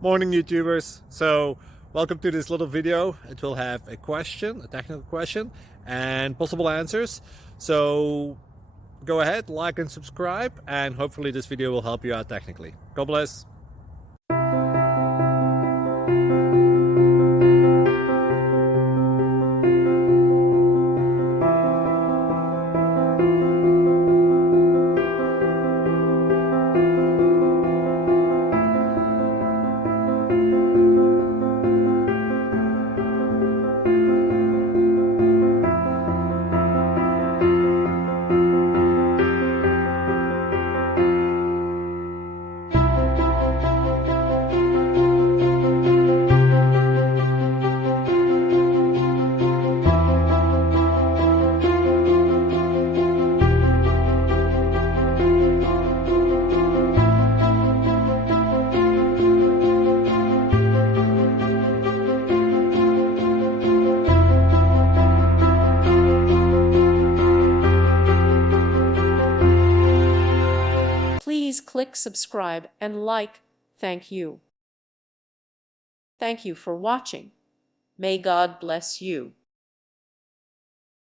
Morning YouTubers. So welcome to this little video. It will have a question, a technical question, and possible answers. So go ahead, like and subscribe, and hopefully this video will help you out technically. God bless. Please click subscribe and like. Thank you. Thank you for watching. May God bless you.